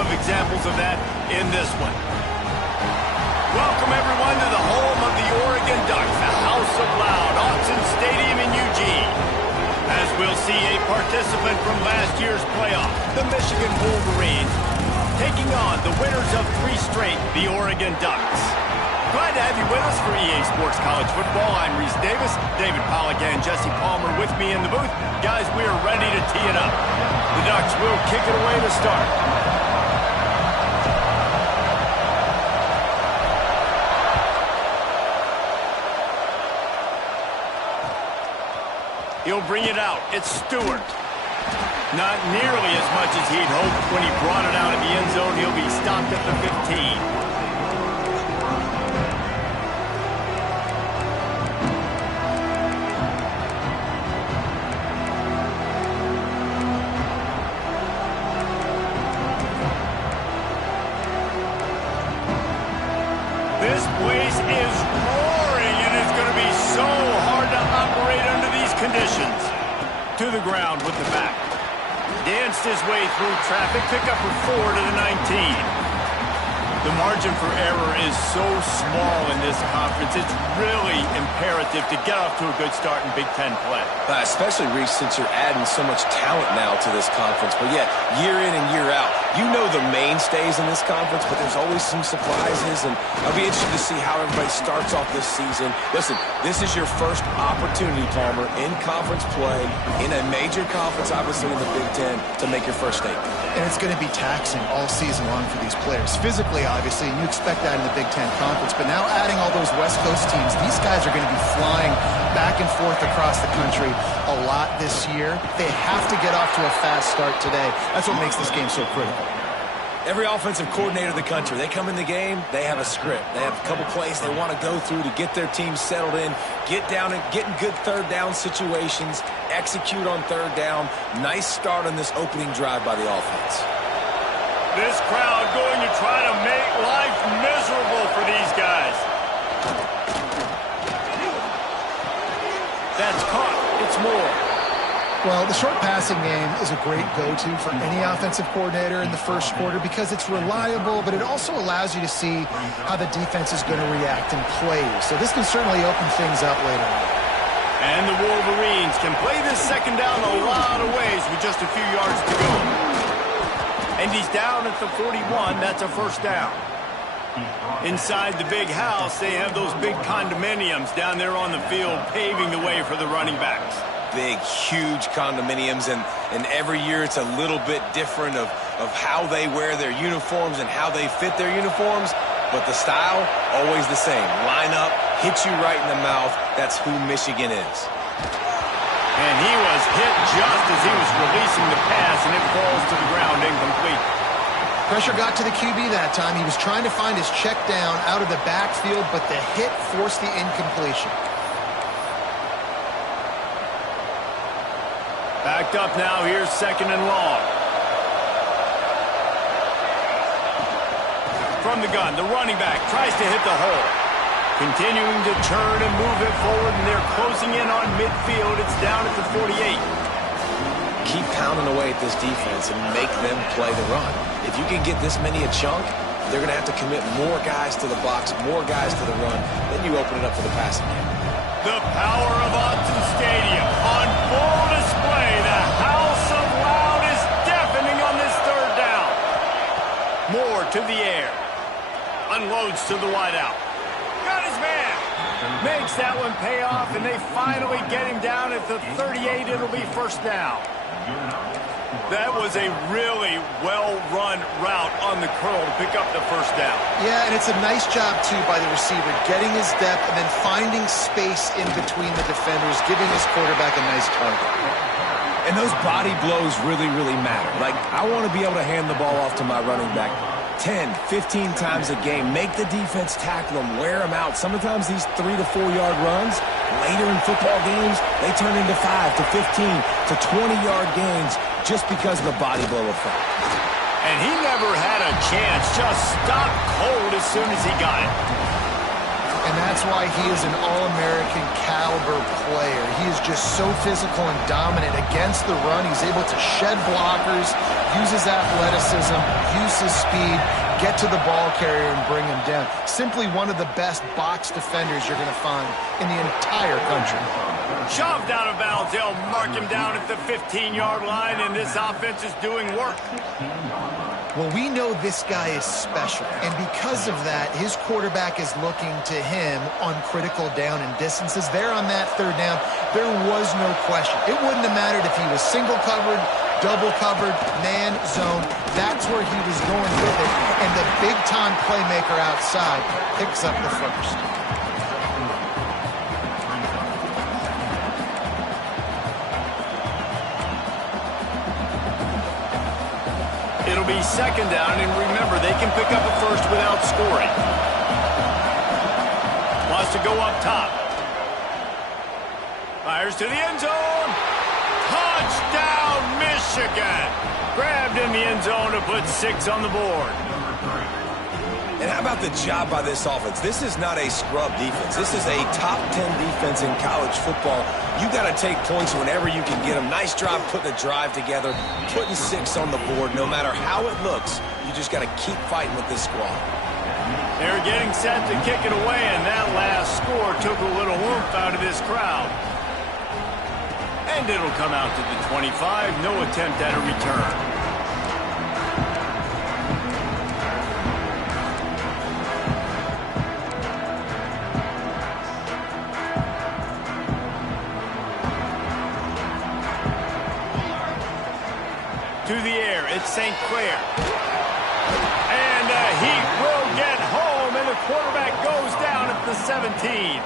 of examples of that in this one. Welcome, everyone, to the home of the Oregon Ducks, the House of Loud, Autzen Stadium in Eugene. As we'll see a participant from last year's playoff, the Michigan Wolverines, taking on the winners of 3 straight, the Oregon Ducks. Glad to have you with us for EA Sports College Football. I'm Reese Davis, David Pollack and Jesse Palmer with me in the booth. Guys, we are ready to tee it up. The Ducks will kick it away to start. He'll bring it out. It's Stewart. Not nearly as much as he'd hoped when he brought it out of the end zone. He'll be stopped at the 15. This place is roaring, and it's going to be so hard to operate under these conditions. To the ground with the back. Danced his way through traffic, pick up for 4 to the 19. The margin for error is so small in this conference, it's really imperative to get off to a good start in Big Ten play. Especially, Reece, since you're adding so much talent now to this conference. But yet, year in and year out, you know the mainstays in this conference, but there's always some surprises, and I'll be interested to see how everybody starts off this season. Listen, this is your first opportunity, Palmer, in conference play, in a major conference, obviously in the Big Ten, to make your first statement. And it's going to be taxing all season long for these players. Physically, obviously, and you expect that in the Big Ten Conference. But now adding all those West Coast teams, these guys are going to be flying back and forth across the country a lot this year. They have to get off to a fast start today. That's what makes this game so critical. Every offensive coordinator in the country, they come in the game, they have a script. They have a couple plays they want to go through to get their team settled in, get down and get in good third down situations, execute on third down. Nice start on this opening drive by the offense. This crowd going to try to make life miserable for these guys. That's caught. It's Moore. Well, the short passing game is a great go-to for any offensive coordinator in the first quarter because it's reliable, but it also allows you to see how the defense is going to react and play. So this can certainly open things up later on. And the Wolverines can play this second down a lot of ways with just a few yards to go. And he's down at the 41. That's a first down. Inside the big house, they have those big condominiums down there on the field paving the way for the running backs. Big, huge condominiums, and every year it's a little bit different of how they wear their uniforms and how they fit their uniforms, but the style, always the same. Line up, hit you right in the mouth. That's who Michigan is. And he was hit just as he was releasing the pass, and it falls to the ground incomplete. Pressure got to the QB that time. He was trying to find his check down out of the backfield, but the hit forced the incompletion. Backed up now, here's second and long. From the gun, the running back tries to hit the hole. Continuing to turn and move it forward, and they're closing in on midfield. It's down at the 48. Keep pounding away at this defense and make them play the run. If you can get this many a chunk, they're going to have to commit more guys to the box, more guys to the run. Then you open it up for the passing game. The power of Autzen Stadium on full display. The House of Loud is deafening on this third down. Moore to the air. Unloads to the wideout. Got his man. Makes that one pay off, and they finally get him down at the 38. It'll be first down. That was a really well-run route on the curl to pick up the first down. Yeah, and it's a nice job, too, by the receiver, getting his depth and then finding space in between the defenders, giving his quarterback a nice target. And those body blows really, really matter. Like, I want to be able to hand the ball off to my running back 10, 15 times a game. Make the defense tackle them, wear them out. Sometimes these 3 to 4 yard runs, later in football games, they turn into 5 to 15 to 20-yard gains just because of the body blow effect. And he never had a chance, just stopped cold as soon as he got it. And that's why he is an All-American caliber player. He is just so physical and dominant against the run. He's able to shed blockers, use his athleticism, use his speed, get to the ball carrier and bring him down. Simply one of the best box defenders you're going to find in the entire country. Shoved out of bounds. They'll mark him down at the 15-yard line, and this offense is doing work. Well, we know this guy is special, and because of that, his quarterback is looking to him on critical down and distances. There on that third down, there was no question. It wouldn't have mattered if he was single covered, double covered, man, zone. That's where he was going with it, and the big-time playmaker outside picks up the first. It'll be second down, and remember, they can pick up a first without scoring. Wants to go up top. Fires to the end zone. Touchdown, Michigan. Grabbed in the end zone to put 6 on the board. And how about the job by this offense? This is not a scrub defense. This is a top 10 defense in college football. You got to take points whenever you can get them. Nice job putting the drive together, putting 6 on the board. No matter how it looks, you just got to keep fighting with this squad. They're getting set to kick it away, and that last score took a little oomph out of this crowd. And it'll come out to the 25. No attempt at a return. To the air, it's St. Clair. And he will get home, and the quarterback goes down at the 17.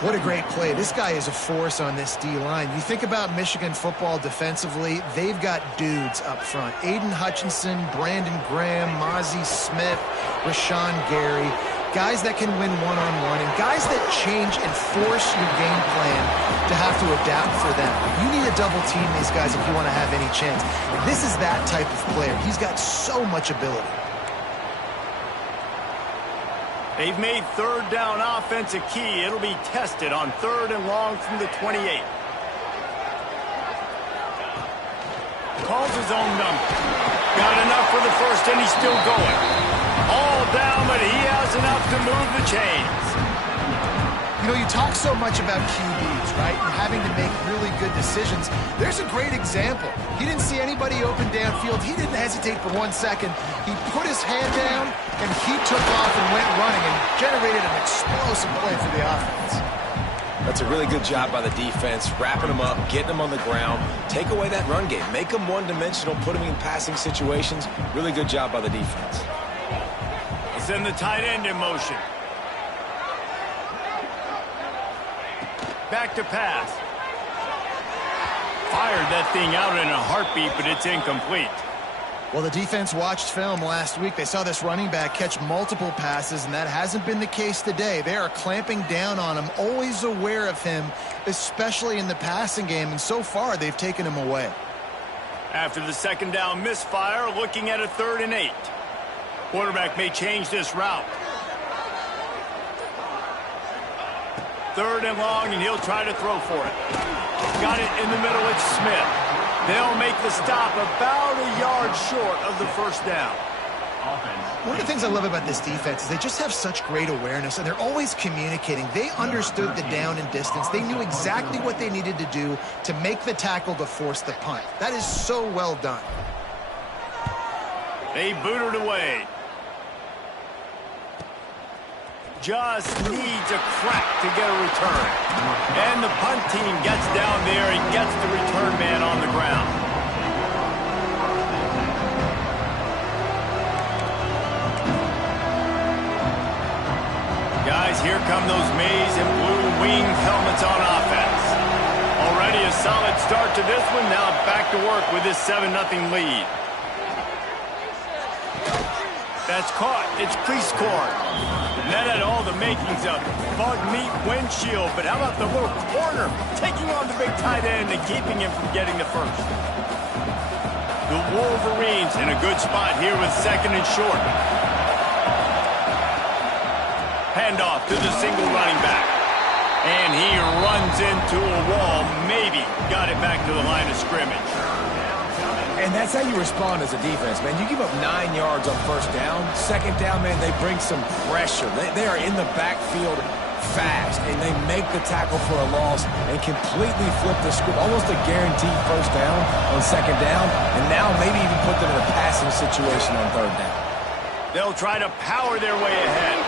What a great play. This guy is a force on this D-line. You think about Michigan football defensively, they've got dudes up front. Aiden Hutchinson, Brandon Graham, Mozzie Smith, Rashawn Gary. Guys that can win one-on-one, and guys that change and force your game plan to have to adapt for them. You need to double-team these guys if you want to have any chance. This is that type of player. He's got so much ability. They've made third down offense a key. It'll be tested on 3rd and long from the 28. Calls his own number. Got enough for the first, and he's still going. All down, but he has enough to move the chains. You know, you talk so much about QBs, right, and having to make really good decisions. There's a great example. He didn't see anybody open downfield. He didn't hesitate for 1 second. He put his hand down, and he took off and went running and generated an explosive play for the offense. That's a really good job by the defense, wrapping them up, getting them on the ground, take away that run game, make them one-dimensional, put them in passing situations. Really good job by the defense. Send the tight end in motion. Back to pass. Fired that thing out in a heartbeat, but it's incomplete. Well, the defense watched film last week. They saw this running back catch multiple passes, and that hasn't been the case today. They are clamping down on him, always aware of him, especially in the passing game, and so far they've taken him away. After the second down misfire, looking at a 3rd and 8. Quarterback may change this route. 3rd and long, and he'll try to throw for it. Got it in the middle. It's Smith. They'll make the stop about a yard short of the first down. One of the things I love about this defense is they just have such great awareness, and they're always communicating. They understood the down and distance. They knew exactly what they needed to do to make the tackle to force the punt. That is so well done. They booted away. Just needs a crack to get a return. And the punt team gets down there and gets the return man on the ground. Guys, here come those maize and blue wing helmets on offense. Already a solid start to this one. Now back to work with this 7-0 lead. That's caught. It's Prieskorn. And that had all the makings of bug meat windshield. But how about the little corner taking on the big tight end and keeping him from getting the first? The Wolverines in a good spot here with 2nd and short. Handoff to the single running back. And he runs into a wall. Maybe got it back to the line of scrimmage. And that's how you respond as a defense, man. You give up 9 yards on first down. Second down, man, they bring some pressure. They are in the backfield fast, and they make the tackle for a loss and completely flip the script. Almost a guaranteed first down on second down, and now maybe even put them in a passing situation on third down. They'll try to power their way ahead.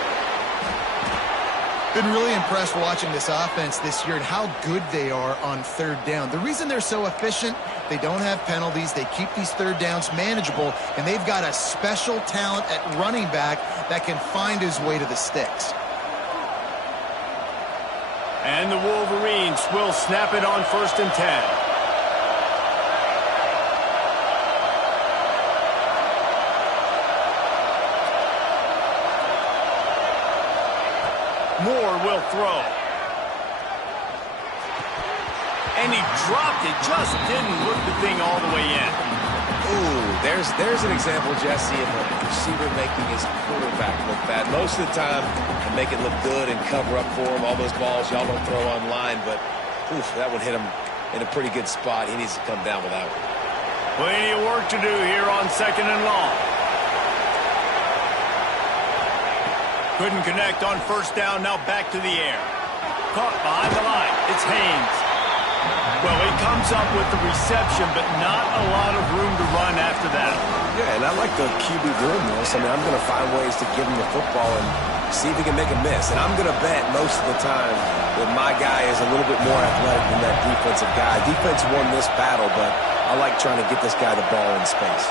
Been really impressed watching this offense this year and how good they are on third down. The reason they're so efficient, they don't have penalties, they keep these third downs manageable, and they've got a special talent at running back that can find his way to the sticks. And the Wolverines will snap it on 1st and 10. Moore will throw. And he dropped it. Just didn't look the thing all the way in. Ooh, there's an example, Jesse, of a receiver making his quarterback look bad. Most of the time, they make it look good and cover up for him. All those balls y'all don't throw online, but oof, that one hit him in a pretty good spot. He needs to come down with that one. Plenty of work to do here on 2nd and long. Couldn't connect on first down, now back to the air. Caught behind the line, it's Haynes. Well, he comes up with the reception, but not a lot of room to run after that. Yeah, and I like the QB doing this. I mean, I'm going to find ways to give him the football and see if he can make a miss. And I'm going to bet most of the time that my guy is a little bit more athletic than that defensive guy. Defense won this battle, but I like trying to get this guy the ball in space.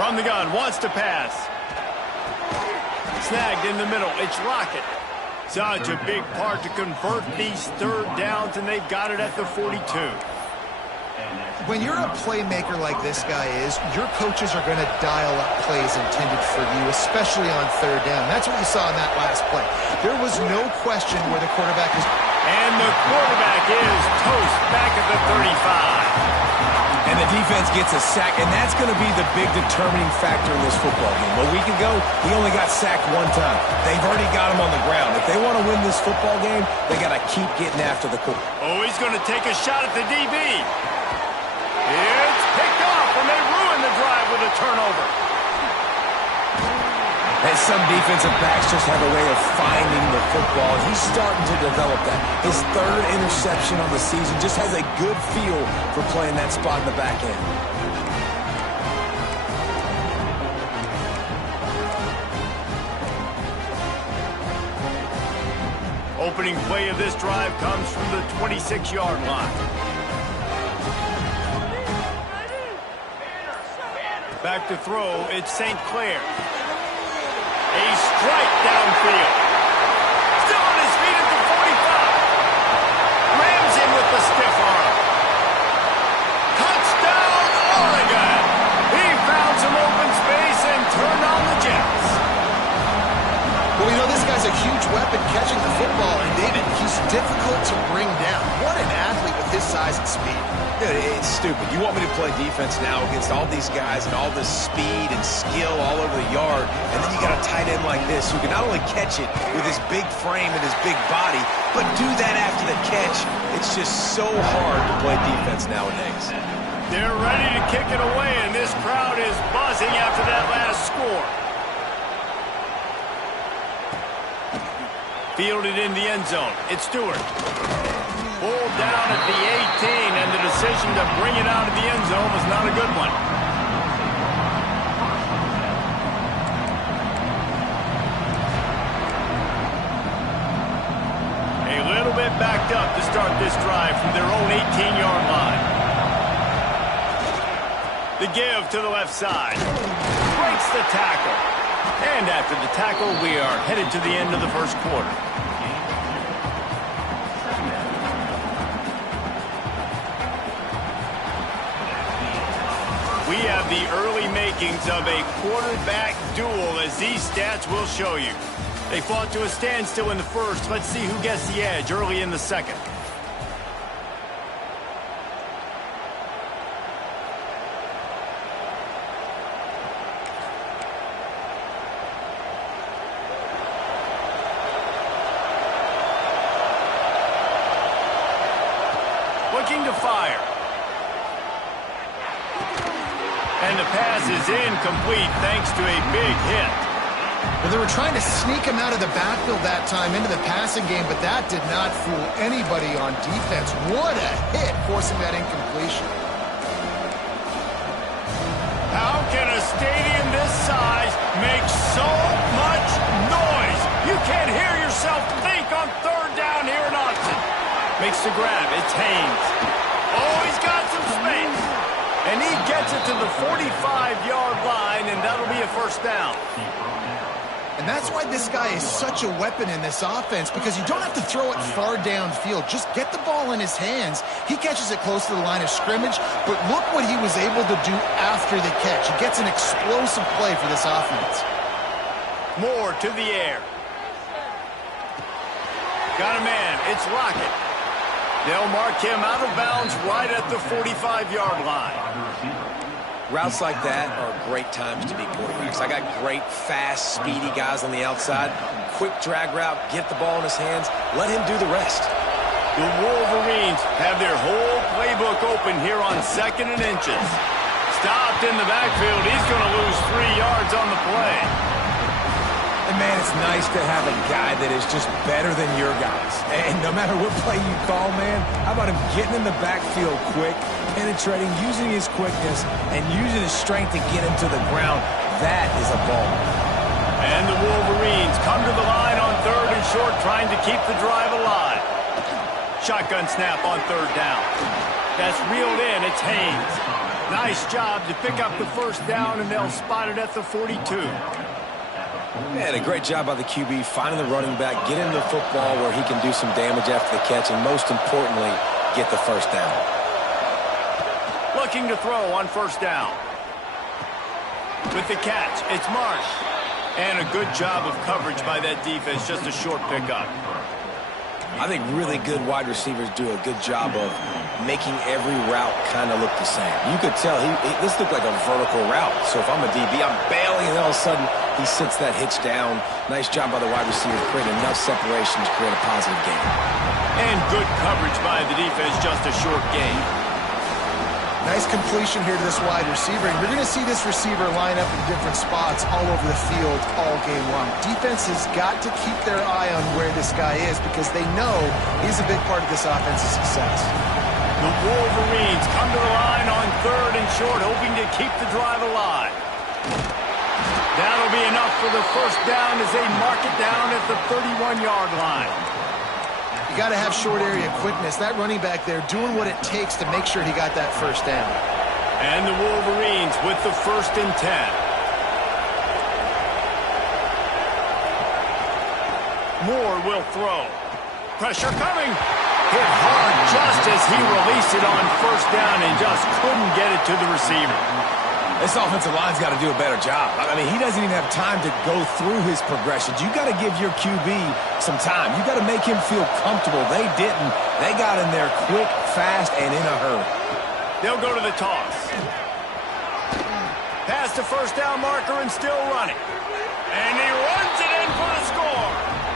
From the gun, wants to pass. Snagged in the middle, it's Lockett. Such a big part to convert these third downs, and they've got it at the 42. When you're a playmaker like this guy is, your coaches are going to dial up plays intended for you, especially on third down. That's what you saw in that last play. There was no question where the quarterback was. And the quarterback is toast back at the 35. And the defense gets a sack, and that's going to be the big determining factor in this football game. A week ago, he only got sacked 1 time. They've already got him on the ground. If they want to win this football game, they got to keep getting after the quarterback. Oh, he's going to take a shot at the DB. It's picked off, and they ruin the drive with a turnover. And some defensive backs just have a way of finding the football. He's starting to develop that. His 3rd interception on the season just has a good feel for playing that spot in the back end. Opening play of this drive comes from the 26-yard line. Back to throw, it's St. Clair. A strike downfield. Still on his feet at the 45. Rams in with the stiff arm. Touchdown, Oregon. He found some open space and turned on the Jets. Well, you know, this guy's a huge weapon catching the football, and David, he's difficult to bring down. What an athlete with his size and speed. Dude, it's stupid. You want me to play defense now against all these guys and all this speed and skill all over the yard, and then you got a tight end like this who can not only catch it with his big frame and his big body, but do that after the catch. It's just so hard to play defense nowadays. They're ready to kick it away, and this crowd is buzzing after that last score. Fielded in the end zone. It's Stewart. Pulled down at the 18, and the decision to bring it out of the end zone was not a good one. A little bit backed up to start this drive from their own 18-yard line. The give to the left side. Breaks the tackle. And after the tackle, we are headed to the end of the first quarter. We have the early makings of a quarterback duel, as these stats will show you. They fought to a standstill in the first. Let's see who gets the edge early in the second. looking to fire. And the pass is incomplete thanks to a big hit. Well, they were trying to sneak him out of the backfield that time into the passing game, but that did not fool anybody on defense. What a hit, forcing that incompletion. How can a stadium this size make so much noise? You can't hear yourself think on third down here in Austin. Makes the grab. It's Haynes. Oh, he's got some space. And he gets it to the 45-yard line, and that'll be a first down. And that's why this guy is such a weapon in this offense, because you don't have to throw it far downfield. Just get the ball in his hands. He catches it close to the line of scrimmage, but look what he was able to do after the catch. He gets an explosive play for this offense. Moore to the air. Got a man. It's Lockett. They'll mark him out of bounds right at the 45-yard line. Routes like that are great times to be quarterbacks. I got great, fast, speedy guys on the outside. Quick drag route, get the ball in his hands, let him do the rest. The Wolverines have their whole playbook open here on 2nd and inches. Stopped in the backfield. He's going to lose 3 yards on the play. And, man, it's nice to have a guy that is just better than your guys. And no matter what play you call, man, how about him getting in the backfield quick, penetrating, using his quickness, and using his strength to get him to the ground? That is a ball. And the Wolverines come to the line on 3rd and short, trying to keep the drive alive. Shotgun snap on 3rd down. That's reeled in. It's Haynes. Nice job to pick up the first down, and they'll spot it at the 42. Man, a great job by the QB, finding the running back, get him the football where he can do some damage after the catch, and most importantly, get the first down. Looking to throw on 1st down. With the catch, it's Marsh. And a good job of coverage by that defense, just a short pickup. I think really good wide receivers do a good job of making every route kind of look the same. You could tell this looked like a vertical route. So if I'm a DB, I'm bailing, and all of a sudden he sits that hitch down. Nice job by the wide receiver, creating enough separation to create a positive gain. And good coverage by the defense, just a short gain. Nice completion here to this wide receiver. And you're going to see this receiver line up in different spots all over the field all game long. Defense has got to keep their eye on where this guy is, because they know he's a big part of this offense's success. The Wolverines come to the line on 3rd and short, hoping to keep the drive alive. That'll be enough for the first down as they mark it down at the 31-yard line. You got to have short area quickness. That running back there doing what it takes to make sure he got that first down. And the Wolverines with the 1st and 10. Moore will throw. Pressure coming. Hit hard just as he released it on 1st down and just couldn't get it to the receiver. This offensive line's got to do a better job. I mean, he doesn't even have time to go through his progressions. You got to give your QB some time. You got to make him feel comfortable. They didn't. They got in there quick, fast, and in a hurry. They'll go to the toss. Past the 1st down marker and still running. And he runs it in for the score.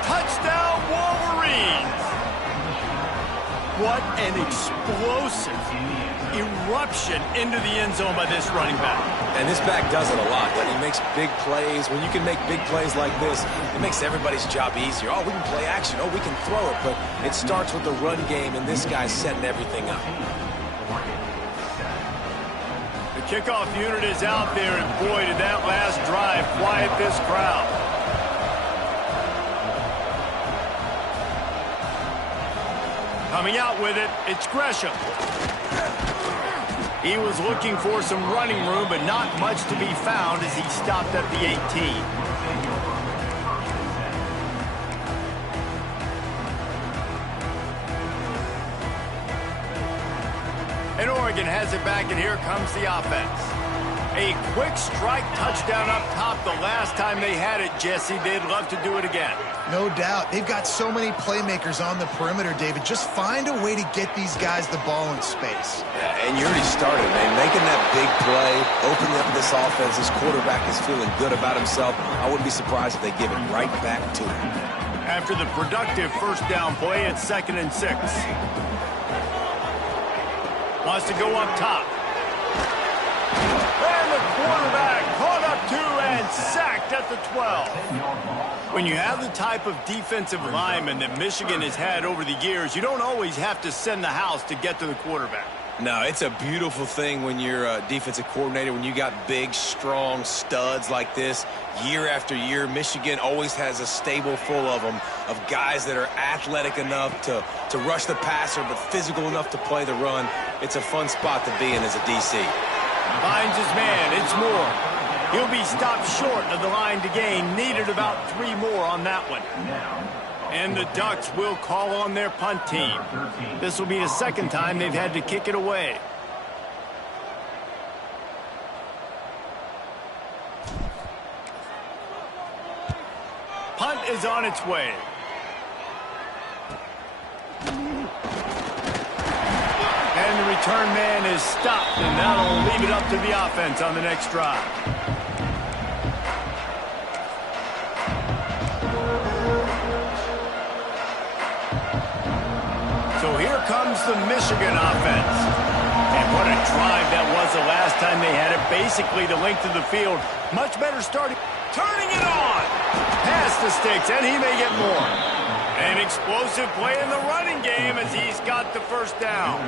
Touchdown, Wolverines. What an explosive eruption into the end zone by this running back. And this back does it a lot. When he makes big plays, when you can make big plays like this, it makes everybody's job easier. Oh, we can play action. Oh, we can throw it. But it starts with the run game, and this guy's setting everything up. The kickoff unit is out there, and boy, did that last drive quiet this crowd. Coming out with it, it's Gresham. He was looking for some running room, but not much to be found as he stopped at the 18. And Oregon has it back, and here comes the offense. A quick strike touchdown up top the last time they had it, Jesse. They'd love to do it again. No doubt. They've got so many playmakers on the perimeter, David. Just find a way to get these guys the ball in space. Yeah, and you already started, man. Making that big play, opening up this offense. This quarterback is feeling good about himself. I wouldn't be surprised if they give it right back to him. After the productive 1st down play, it's 2nd and 6. Wants to go up top. And the quarterback caught up to and sacked at the 12. When you have the type of defensive lineman that Michigan has had over the years, you don't always have to send the house to get to the quarterback. No, it's a beautiful thing when you're a defensive coordinator, when you got big, strong studs like this. Year after year, Michigan always has a stable full of them, of guys that are athletic enough to rush the passer, but physical enough to play the run. It's a fun spot to be in as a DC. Finds his man. It's Moore. He'll be stopped short of the line to gain. Needed about 3 more on that one. And the Ducks will call on their punt team. This will be the second time they've had to kick it away. Punt is on its way. And the return man is stopped, and that'll leave it up to the offense on the next drive. So here comes the Michigan offense. And what a drive that was the last time they had it. Basically the length of the field. Much better starting. Turning it on. Past the sticks, and he may get more. An explosive play in the running game as he's got the first down.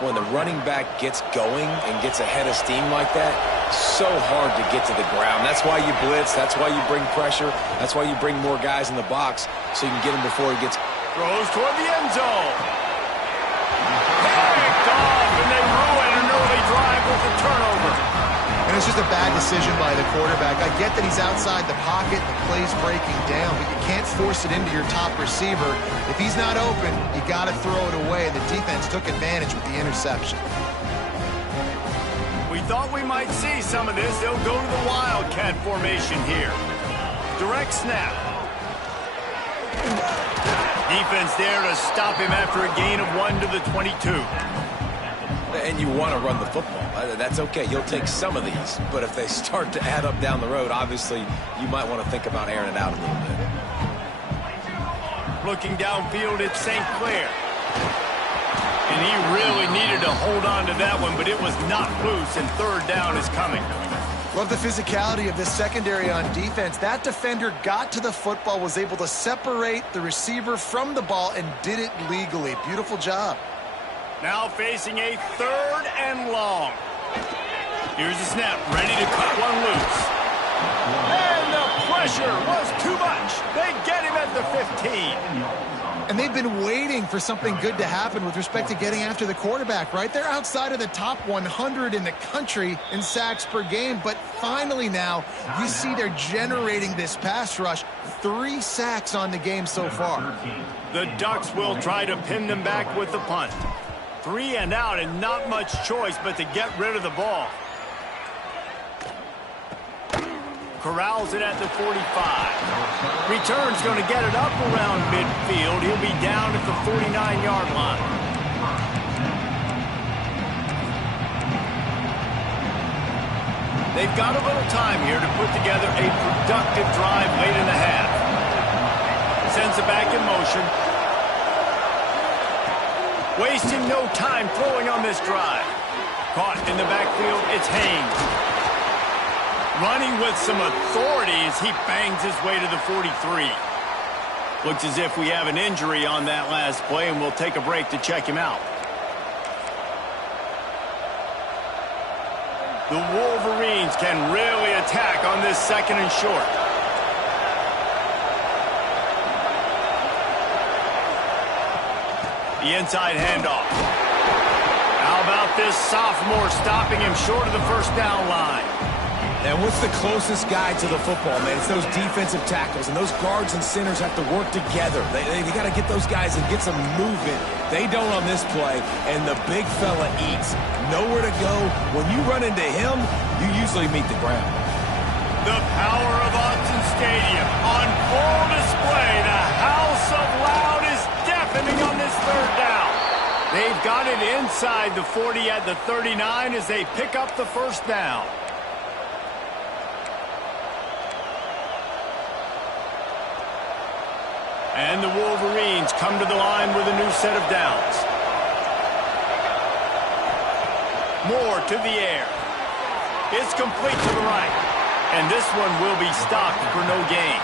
When the running back gets going and gets ahead of steam like that, so hard to get to the ground. That's why you blitz. That's why you bring pressure. That's why you bring more guys in the box so you can get him before he gets... Throws toward the end zone. Picked off, and they ruin an early drive with the turnover. And it's just a bad decision by the quarterback. I get that he's outside the pocket, the play's breaking down, but you can't force it into your top receiver. If he's not open, you got to throw it away, and the defense took advantage with the interception. We thought we might see some of this. They'll go to the Wildcat formation here. Direct snap. Defense there to stop him after a gain of 1 to the 22. And you want to run the football. That's okay. You'll take some of these. But if they start to add up down the road, obviously you might want to think about airing it out a little bit. Looking downfield, it's St. Clair. And he really needed to hold on to that one, but it was not loose, and third down is coming. Love the physicality of this secondary on defense. That defender got to the football, was able to separate the receiver from the ball, and did it legally. Beautiful job. Now facing a 3rd and long. Here's the snap, ready to cut one loose. And the pressure was too much. They get him at the 15. And they've been waiting for something good to happen with respect to getting after the quarterback, right? They're outside of the top 100 in the country in sacks per game, but finally now you see they're generating this pass rush. 3 sacks on the game so far. The Ducks will try to pin them back with the punt. 3 and out, and not much choice but to get rid of the ball. Corrals it at the 45. Return's going to get it up around midfield. He'll be down at the 49-yard line. They've got a little time here to put together a productive drive late in the half. Sends it back in motion. Wasting no time throwing on this drive. Caught in the backfield, it's Haynes. Running with some authority as he bangs his way to the 43. Looks as if we have an injury on that last play, and we'll take a break to check him out. The Wolverines can really attack on this 2nd and short. The inside handoff. How about this sophomore stopping him short of the first down line? And what's the closest guy to the football, man? It's those defensive tackles, and those guards and centers have to work together. They got to get those guys and get some movement. They don't on this play, and the big fella eats. Nowhere to go. When you run into him, you usually meet the ground. The power of Autzen Stadium on full display. The House of Loud is deafening on this 3rd down. They've got it inside the 40 at the 39 as they pick up the first down. And the Wolverines come to the line with a new set of downs. Moore to the air. It's complete to the right. And this one will be stopped for no gain.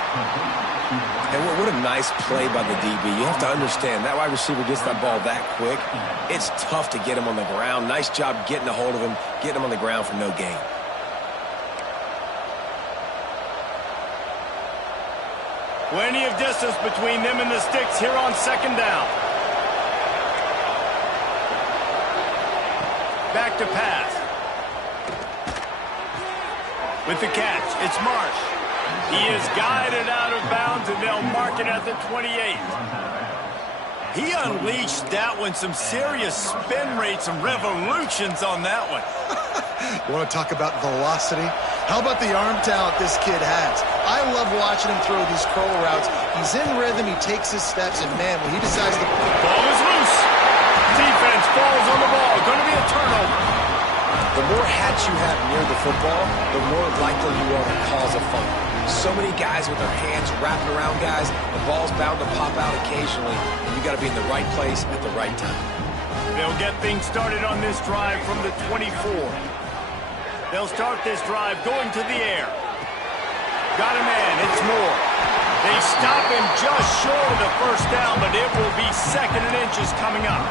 And what a nice play by the DB. You have to understand, that wide receiver gets that ball that quick. It's tough to get him on the ground. Nice job getting a hold of him, getting him on the ground for no gain. Plenty of distance between them and the sticks here on second down. Back to pass. With the catch, it's Marsh. He is guided out of bounds, and they'll mark it at the 28. He unleashed that one. Some serious spin rates, some revolutions on that one. You want to talk about velocity? How about the arm talent this kid has? I love watching him throw these curl routes. He's in rhythm, he takes his steps, and man, when he decides to... Ball is loose. Defense falls on the ball. Going to be a turnover. The more hats you have near the football, the more likely you are to cause a fumble. So many guys with their hands wrapping around guys, the ball's bound to pop out occasionally, and you got to be in the right place at the right time. They'll get things started on this drive from the 24. They'll start this drive going to the air. Got a man, it's Moore. They stop him just short of the first down, but it will be 2nd and inches coming up.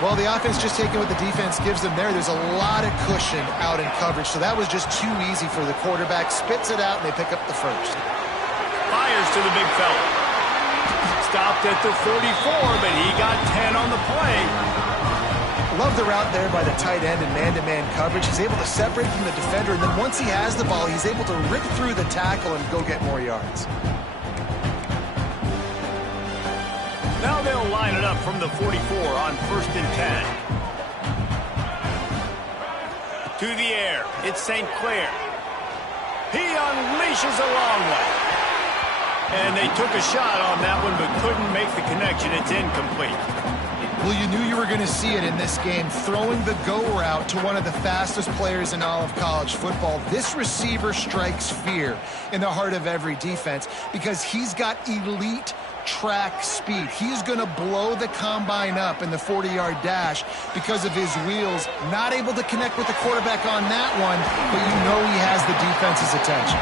Well, the offense just taking what the defense gives them there. There's a lot of cushion out in coverage, so that was just too easy for the quarterback. Spits it out, and they pick up the first. Fires to the big fella. Stopped at the 44, but he got 10 on the play. Love the route there by the tight end in man-to-man coverage. He's able to separate from the defender, and then once he has the ball, he's able to rip through the tackle and go get more yards. Now they'll line it up from the 44 on 1st and 10. To the air, it's St. Clair. He unleashes a long one. And they took a shot on that one, but couldn't make the connection. It's incomplete. Well, you knew you were going to see it in this game, throwing the go route to one of the fastest players in all of college football. This receiver strikes fear in the heart of every defense because he's got elite track speed. He's going to blow the combine up in the 40-yard dash because of his wheels. Not able to connect with the quarterback on that one, but you know he has the defense's attention.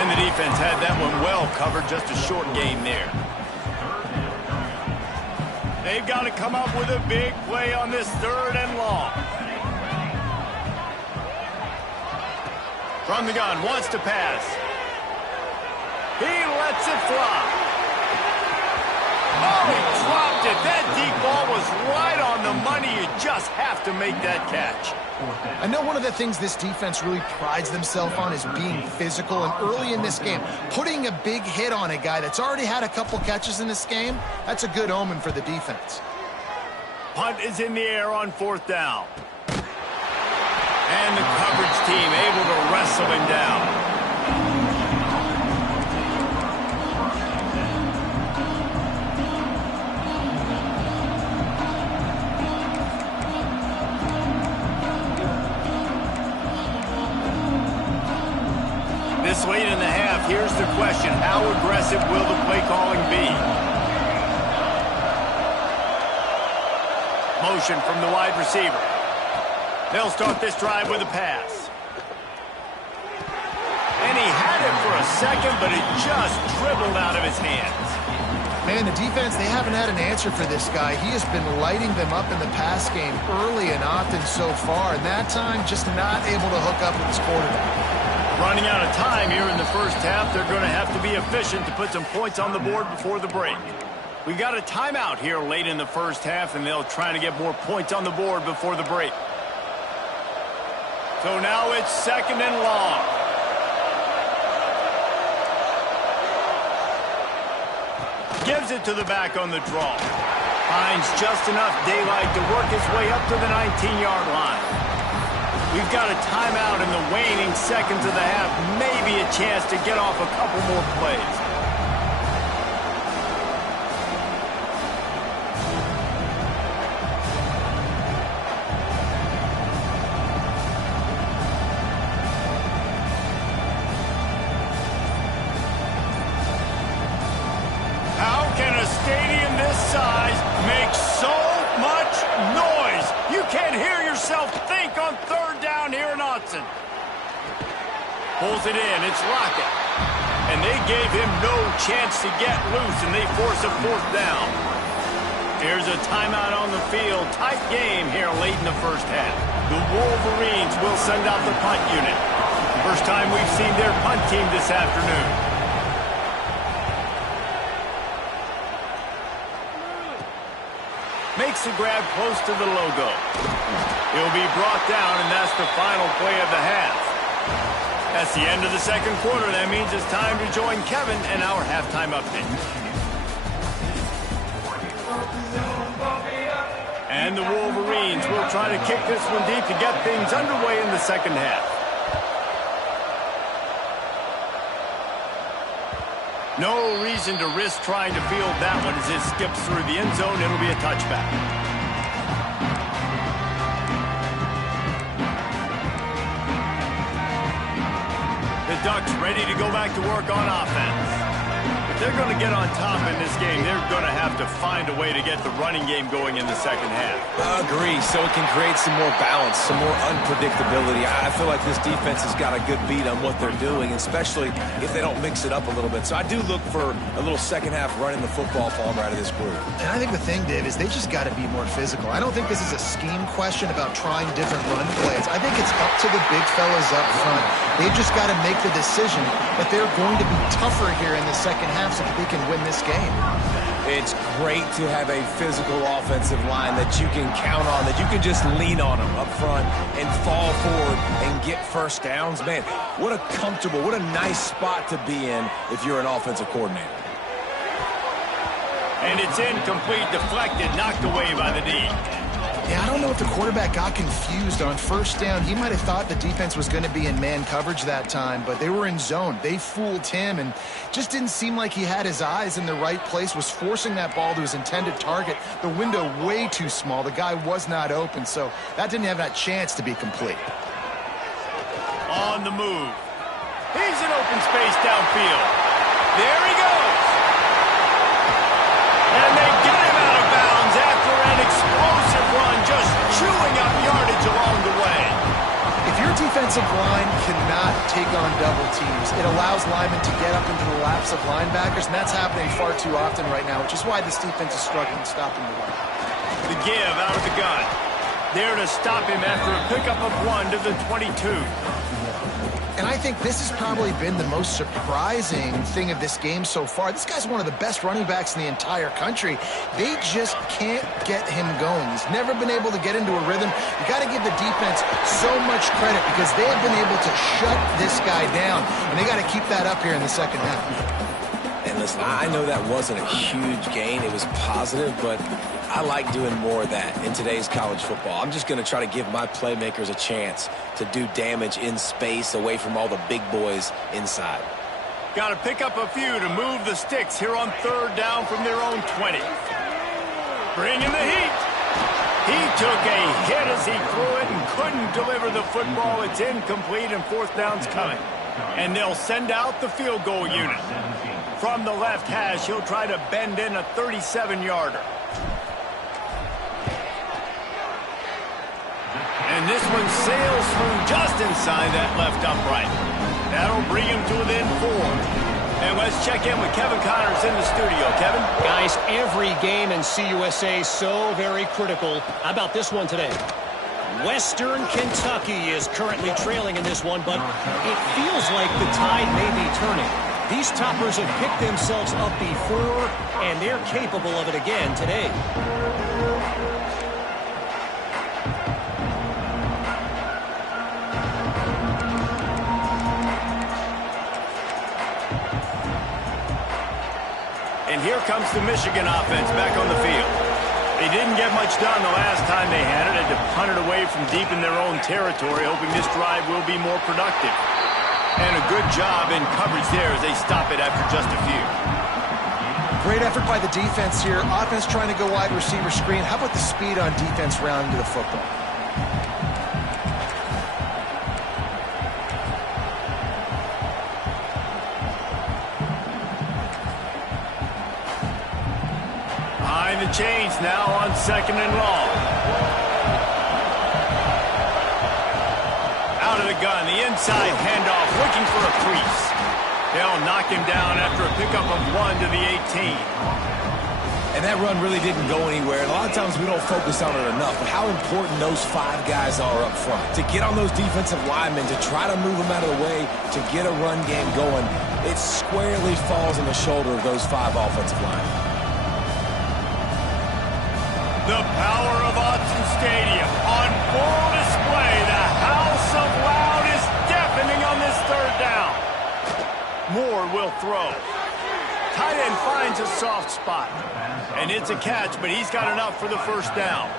And the defense had that one well covered, just a short gain there. They've got to come up with a big play on this 3rd and long. From the gun, wants to pass. He lets it fly. Oh, he dropped it. That deep ball was right on the money. You just have to make that catch. I know one of the things this defense really prides themselves on is being physical, and early in this game, putting a big hit on a guy that's already had a couple catches in this game, that's a good omen for the defense. Punt is in the air on 4th down. And the coverage team able to wrestle him down. This late in the half, here's the question. How aggressive will the play calling be? Motion from the wide receiver. They'll start this drive with a pass. And he had it for a second, but it just dribbled out of his hands. Man, the defense, they haven't had an answer for this guy. He has been lighting them up in the pass game early and often so far, and that time just not able to hook up with his quarterback. Running out of time here in the first half. They're going to have to be efficient to put some points on the board before the break. We've got a timeout here late in the first half, and they'll try to get more points on the board before the break. So now it's 2nd and long. Gives it to the back on the draw. Finds just enough daylight to work his way up to the 19-yard line. We've got a timeout in the waning seconds of the half. Maybe a chance to get off a couple more plays. How can a stadium this size make so much noise? You can't hear yourself think. Autzen. Pulls it in. It's Lockett. And they gave him no chance to get loose, and they force a fourth down. Here's a timeout on the field. Tight game here late in the first half. The Wolverines will send out the punt unit. First time we've seen their punt team this afternoon. Makes the grab close to the logo. He'll be brought down, and that's the final play of the half. That's the end of the second quarter. That means it's time to join Kevin and our halftime update. And the Wolverines will try to kick this one deep to get things underway in the second half. No reason to risk trying to field that one as it skips through the end zone. It'll be a touchback. The Ducks ready to go back to work on offense. If they're going to get on top in this game, they're going to have to find a way to get the running game going in the second half. Agree, so it can create some more balance, some more unpredictability. I feel like this defense has got a good beat on what they're doing, especially if they don't mix it up a little bit. So I do look for a little second half running the football palm out of this group. And I think the thing, Dave, is they just got to be more physical. I don't think this is a scheme question about trying different run plays. I think it's up to the big fellas up front. They've just got to make the decision that they're going to be tougher here in the second half so that they can win this game. It's great to have a physical offensive line that you can count on, that you can just lean on them up front and fall forward and get first downs. Man, what a comfortable, what a nice spot to be in if you're an offensive coordinator. And it's incomplete, deflected, knocked away by the D. Yeah, I don't know if the quarterback got confused on first down. He might have thought the defense was going to be in man coverage that time, but they were in zone. They fooled him and just didn't seem like he had his eyes in the right place, was forcing that ball to his intended target. The window way too small. The guy was not open, so that didn't have that chance to be complete. On the move. He's in open space downfield. There he goes. And they get him out of bounds after an explosive run, just chewing up yardage along the way. If your defensive line cannot take on double teams, it allows linemen to get up into the laps of linebackers, and that's happening far too often right now, which is why this defense is struggling stopping the run. The give out of the gun. There to stop him after a pickup of 1 to the 22. And I think this has probably been the most surprising thing of this game so far. This guy's one of the best running backs in the entire country. They just can't get him going. He's never been able to get into a rhythm. You got to give the defense so much credit because they have been able to shut this guy down, and they got to keep that up here in the second half. And listen, I know that wasn't a huge gain. It was positive, but I like doing more of that in today's college football. I'm just going to try to give my playmakers a chance to do damage in space away from all the big boys inside. Got to pick up a few to move the sticks here on third down from their own 20. Bringing the heat. He took a hit as he threw it and couldn't deliver the football. It's incomplete and fourth down's coming. And they'll send out the field goal unit. From the left hash, he'll try to bend in a 37-yarder. And this one sails through just inside that left upright. That'll bring him to within 4. And let's check in with Kevin Connors in the studio. Kevin? Guys, every game in CUSA so very critical. How about this one today? Western Kentucky is currently trailing in this one, but it feels like the tide may be turning. These toppers have picked themselves up before, and they're capable of it again today. And here comes the Michigan offense back on the field. They didn't get much done the last time they had it. Had to punt it away from deep in their own territory, hoping this drive will be more productive. And a good job in coverage there as they stop it after just a few. Great effort by the defense here. Offense trying to go wide receiver screen. How about the speed on defense rounding to the football? Behind the chains now on second and long. Out of of the gun, the inside handoff, looking for a crease. They'll knock him down after a pickup of 1 to the 18. And that run really didn't go anywhere. And a lot of times we don't focus on it enough, but how important those 5 guys are up front. To get on those defensive linemen, to try to move them out of the way, to get a run game going, it squarely falls on the shoulder of those 5 offensive linemen. The power of Autzen Stadium on full display. The House of Loud is deafening on this 3rd down. Moore will throw. Tight end finds a soft spot. And it's a catch, but he's got enough for the 1st down.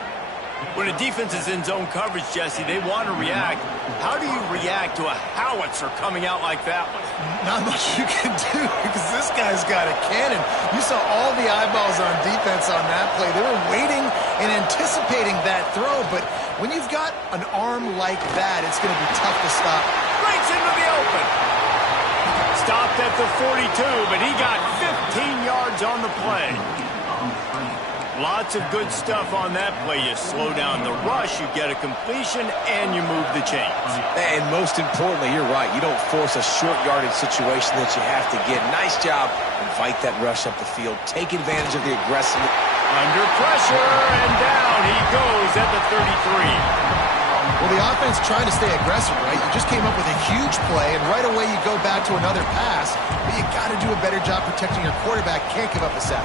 When a defense is in zone coverage, Jesse, they want to react. How do you react to a howitzer coming out like that one? Not much you can do because this guy's got a cannon. You saw all the eyeballs on defense on that play. They were waiting and anticipating that throw, but when you've got an arm like that, it's going to be tough to stop. Breaks into the open. Stopped at the 42, but he got 15 yards on the play. Lots of good stuff on that play. You slow down the rush, you get a completion, and you move the chains. And most importantly, you're right. You don't force a short yardage situation that you have to get. Nice job. Invite that rush up the field. Take advantage of the aggressive. Under pressure, and down he goes at the 33. Well, the offense trying to stay aggressive, right? You just came up with a huge play, and right away you go back to another pass, but you got to do a better job protecting your quarterback. Can't give up a sack.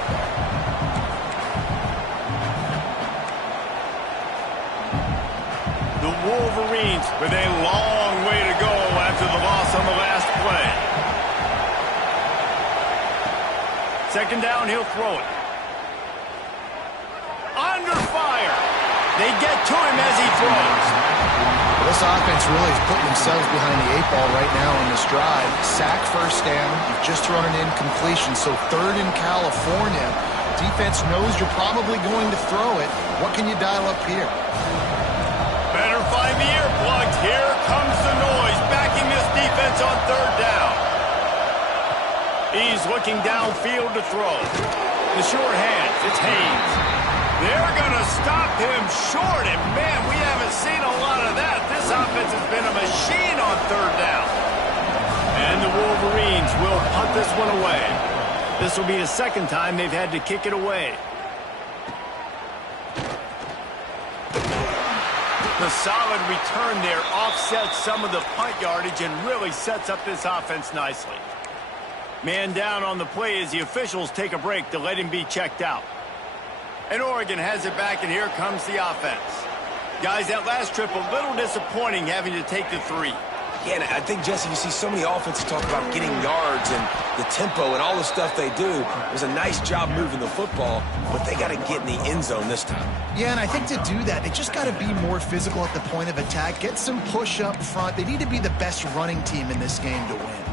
The Wolverines with a long way to go after the loss on the last play. 2nd down, he'll throw it. Under fire. They get to him as he throws. This offense really is putting themselves behind the 8 ball right now on this drive. Sack 1st down. You've just thrown an incompletion, so 3rd in California. Defense knows you're probably going to throw it. What can you dial up here? Better find the earplugs. Here comes the noise, backing this defense on 3rd down. He's looking downfield to throw. The short hands, it's Haynes. They're going to stop him short, and man, we haven't seen a lot of that. This offense has been a machine on 3rd down. And the Wolverines will punt this one away. This will be the 2nd time they've had to kick it away. The solid return there offsets some of the punt yardage and really sets up this offense nicely. Man down on the play as the officials take a break to let him be checked out. And Oregon has it back, and here comes the offense. Guys, that last trip a little disappointing having to take the 3. Yeah, and I think, Jesse, you see so many offenses talk about getting yards and the tempo and all the stuff they do. It was a nice job moving the football, but they got to get in the end zone this time. Yeah, and I think to do that, they just got to be more physical at the point of attack, get some push up front. They need to be the best running team in this game to win.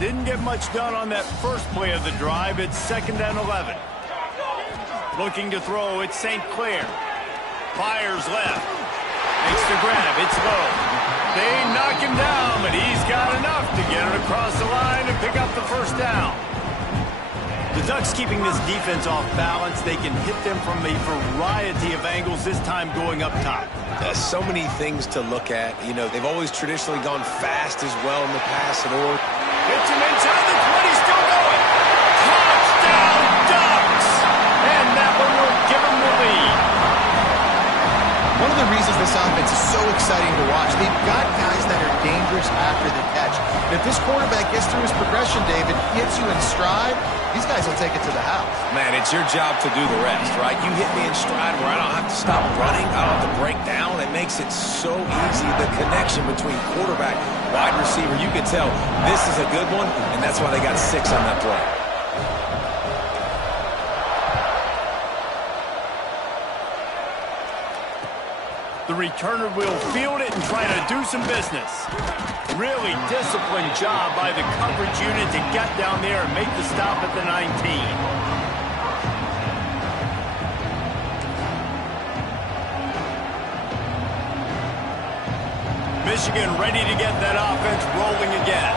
Didn't get much done on that first play of the drive. It's 2nd and 11. Looking to throw, it's St. Clair. Fires left. Makes the grab, it's low. They knock him down, but he's got enough to get it across the line and pick up the 1st down. The Ducks keeping this defense off balance. They can hit them from a variety of angles, this time going up top. There's so many things to look at. You know, they've always traditionally gone fast as well in the pass at Oregon. Hits him inside the 20, still going. Touchdown, Ducks! And that one will give them the lead. One of the reasons this offense is so exciting to watch, they've got guys that are dangerous after the catch. And if this quarterback gets through his progression, David, hits you in stride, these guys will take it to the house. Man, it's your job to do the rest, right? You hit me in stride where I don't have to stop running. I don't have to break down. It makes it so easy, the connection between quarterback, wide receiver. You can tell this is a good one, and that's why they got 6 on that play. The returner will field it and try to do some business. Really disciplined job by the coverage unit to get down there and make the stop at the 19. Michigan ready to get that offense rolling again.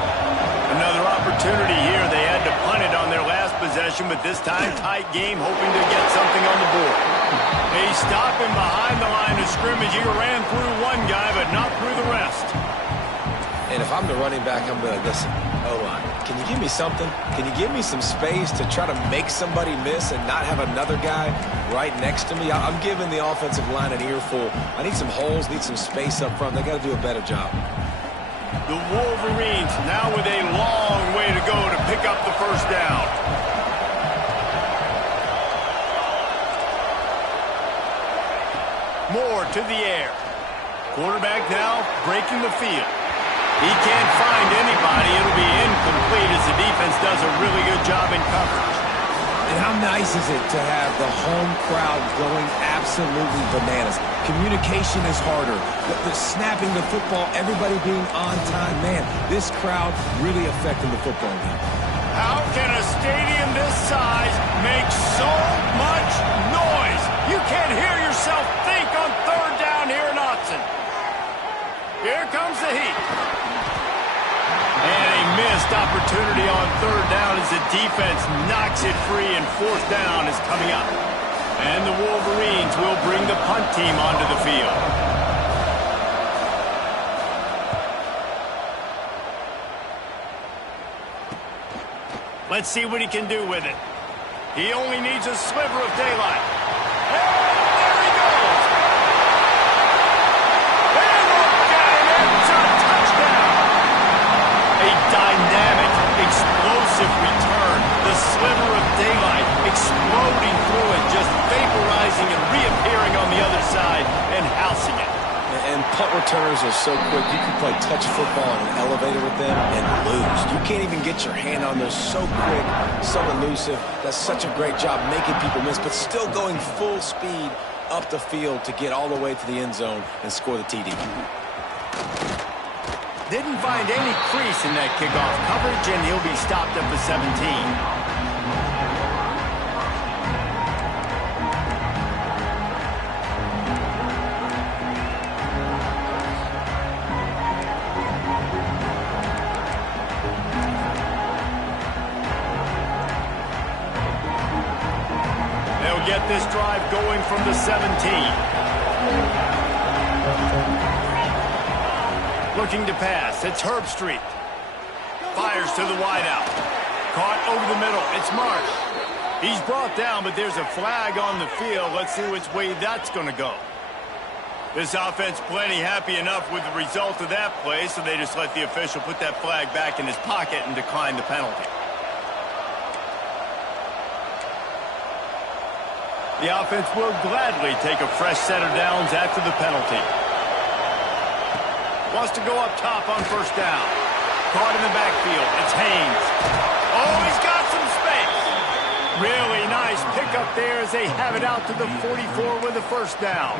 Another opportunity here. They had to punt it on their last possession, but this time tight game, hoping to get something on the board. He's stopping behind the line of scrimmage. He ran through one guy, but not through the rest. And if I'm the running back, I'm going to listen. O-line, can you give me something? Can you give me some space to try to make somebody miss and not have another guy right next to me? I'm giving the offensive line an earful. I need some holes, need some space up front. They got to do a better job. The Wolverines now with a long way to go to pick up the first down. Moore to the air. Quarterback now breaking the field. He can't find anybody. It'll be incomplete as the defense does a really good job in coverage. And how nice is it to have the home crowd going absolutely bananas? Communication is harder. The snapping the football, everybody being on time. Man, this crowd really affecting the football game. How can a stadium this size make so much noise? You can't hear yourself think on third down here in Autzen. Here comes the heat. And a missed opportunity on third down as the defense knocks it free, and fourth down is coming up. And the Wolverines will bring the punt team onto the field. Let's see what he can do with it. He only needs a sliver of daylight. And there he goes. And look at him. It's a touchdown. A dynamic, explosive return. The sliver of daylight exploding through it, just vaporizing and reappearing on the other side and housing it. And punt returners are so quick. You can play touch football in an elevator with them and lose. You can't even get your hand on them. So quick, so elusive. That's such a great job making people miss, but still going full speed up the field to get all the way to the end zone and score the TD. Didn't find any crease in that kickoff coverage, and he'll be stopped at the 17. They'll get this drive going from the 17. Looking to pass. It's Herbstreit. Fires to the wideout. Caught over the middle. It's Marsh. He's brought down, but there's a flag on the field. Let's see which way that's going to go. This offense plenty happy enough with the result of that play, so they just let the official put that flag back in his pocket and decline the penalty. The offense will gladly take a fresh set of downs after the penalty. Wants to go up top on first down. Caught in the backfield. It's Haynes. Oh, he's got some space. Really nice pickup there as they have it out to the 44 with a first down.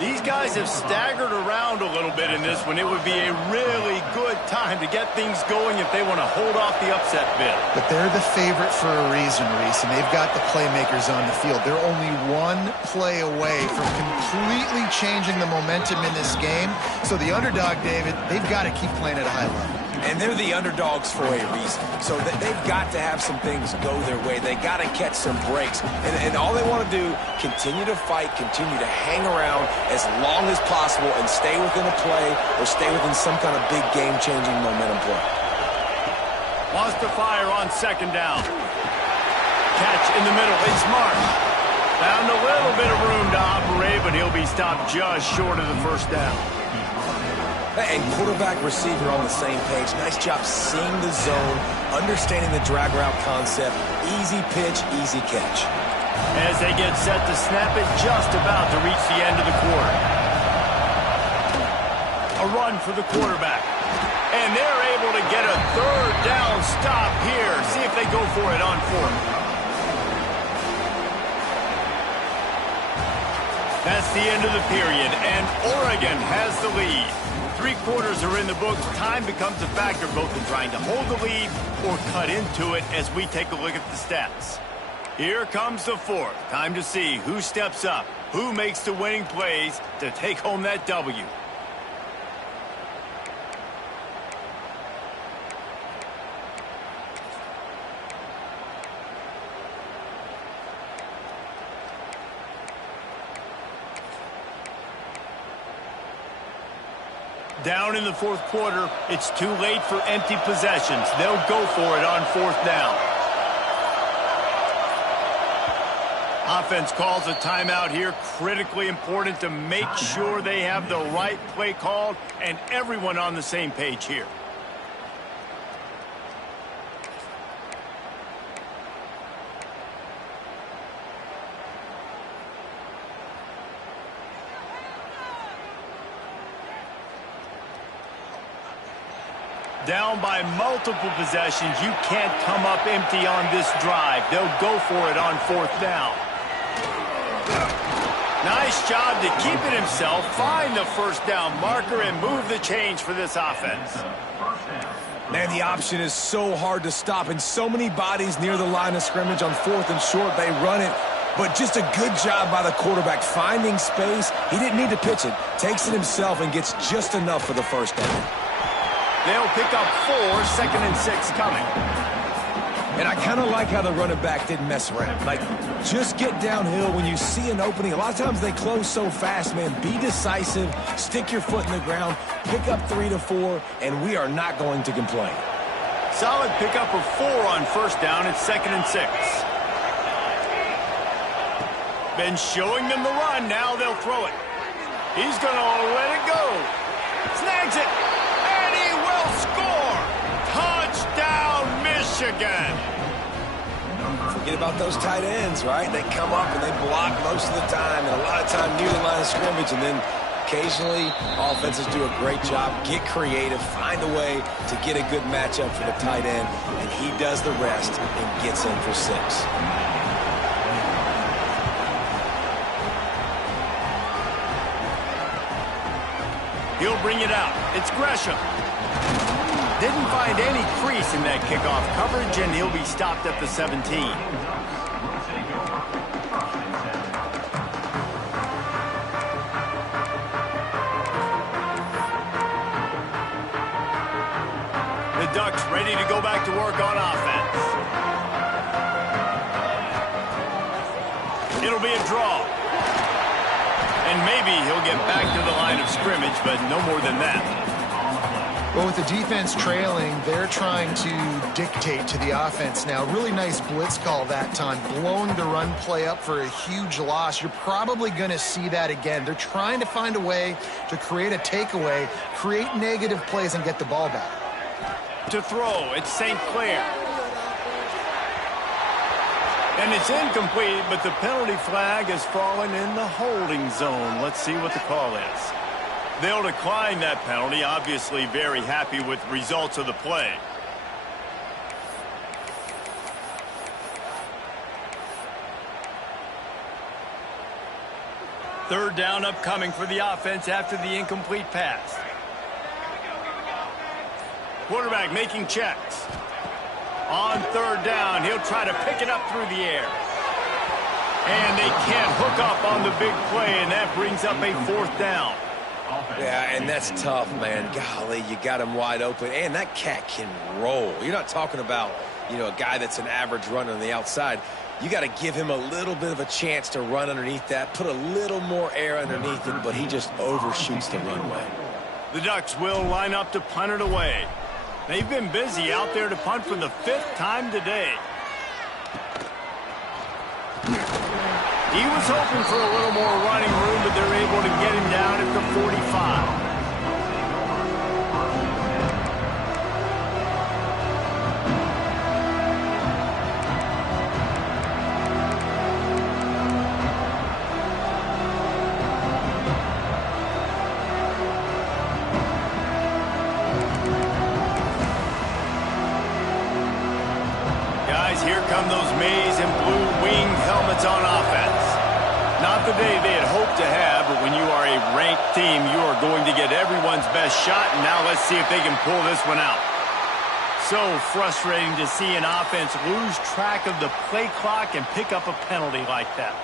These guys have staggered around a little bit in this one. It would be a really good time to get things going if they want to hold off the upset bid. But they're the favorite for a reason, Reese, and they've got the playmakers on the field. They're only one play away from completely changing the momentum in this game. So the underdog, David, they've got to keep playing at a high level. And they're the underdogs for a reason. So they've got to have some things go their way. They got to catch some breaks. And all they want to do, continue to fight, continue to hang around as long as possible and stay within a play or stay within some kind of big game-changing momentum play. Wants to fire on second down. Catch in the middle. It's Marsh. Found a little bit of room to operate, but he'll be stopped just short of the first down. And quarterback, receiver on the same page. Nice job seeing the zone, understanding the drag route concept. Easy pitch, easy catch. As they get set to snap it, just about to reach the end of the quarter. A run for the quarterback. And they're able to get a third down stop here. See if they go for it on fourth. That's the end of the period, and Oregon has the lead. 3 quarters are in the books. Time becomes a factor both in trying to hold the lead or cut into it as we take a look at the stats. Here comes the fourth. Time to see who steps up, who makes the winning plays to take home that W. Down in the fourth quarter, it's too late for empty possessions. They'll go for it on fourth down. Offense calls a timeout here. Critically important to make sure they have the right play called and everyone on the same page here. Down by multiple possessions. You can't come up empty on this drive. They'll go for it on fourth down. Nice job to keep it himself, find the first down marker, and move the change for this offense. Man, the option is so hard to stop, and so many bodies near the line of scrimmage on fourth and short. They run it, but just a good job by the quarterback finding space. He didn't need to pitch it. Takes it himself and gets just enough for the first down. They'll pick up 4, 2nd and 6 coming. And I kind of like how the running back didn't mess around. Like, just get downhill when you see an opening. A lot of times they close so fast, man. Be decisive, stick your foot in the ground, pick up 3 to 4, and we are not going to complain. Solid pickup of 4 on first down. It's 2nd and 6. Been showing them the run. Now they'll throw it. He's going to let it go. Snags it. Score! Touchdown, Michigan! Forget about those tight ends, right? They come up and they block most of the time, and a lot of time near the line of scrimmage, and then occasionally offenses do a great job, get creative, find a way to get a good matchup for the tight end, and he does the rest and gets in for 6. He'll bring it out. It's Gresham. Didn't find any crease in that kickoff coverage, and he'll be stopped at the 17. The Ducks ready to go back to work on offense. It'll be a draw. And maybe he'll get back to the line of scrimmage, but no more than that. Well, with the defense trailing, they're trying to dictate to the offense now. Really nice blitz call that time, blowing the run play up for a huge loss. You're probably going to see that again. They're trying to find a way to create a takeaway, create negative plays, and get the ball back. To throw, it's St. Clair. And it's incomplete, but the penalty flag has fallen in the holding zone. Let's see what the call is. They'll decline that penalty, obviously very happy with the results of the play. Third down upcoming for the offense after the incomplete pass. Quarterback making checks. On third down, he'll try to pick it up through the air. And they can't hook up on the big play, and that brings up a fourth down. Yeah, and that's tough, man. Golly, you got him wide open. And that cat can roll. You're not talking about, a guy that's an average runner on the outside. You got to give him a little bit of a chance to run underneath that, put a little more air underneath it, but he just overshoots the runway. The Ducks will line up to punt it away. They've been busy out there to punt for the 5th time today. He was hoping for a little more running room, but they're able to get him down at the 45. Guys, here come those maize and blue wing helmets on offense. Not the day they had hoped to have, but when you are a ranked team, you are going to get everyone's best shot, and now let's see if they can pull this one out. So frustrating to see an offense lose track of the play clock and pick up a penalty like that.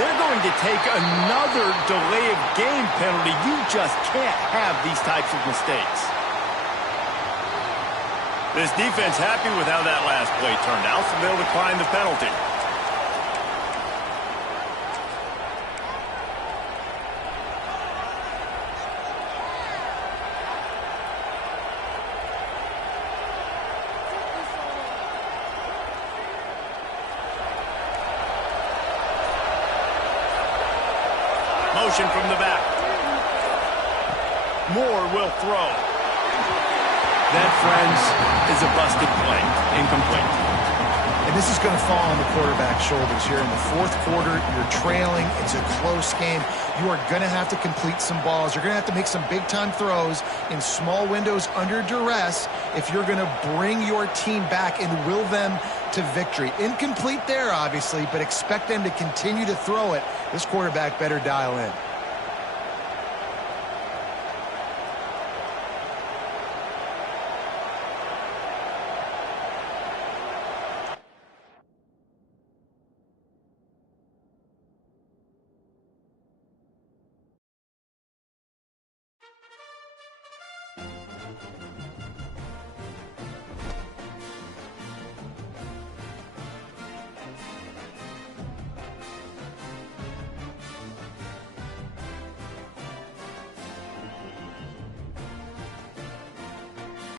they're going to take another delay of game penalty. You just can't have these types of mistakes. This defense happy with how that last play turned out, so they'll decline the penalty. Motion from the back. Moore will throw. That, friends, is a busted play. Incomplete. And this is going to fall on the quarterback's shoulders here in the fourth quarter. You're trailing. It's a close game. You are going to have to complete some balls. You're going to have to make some big-time throws in small windows under duress if you're going to bring your team back and will them to victory. Incomplete there, obviously, but expect them to continue to throw it. This quarterback better dial in.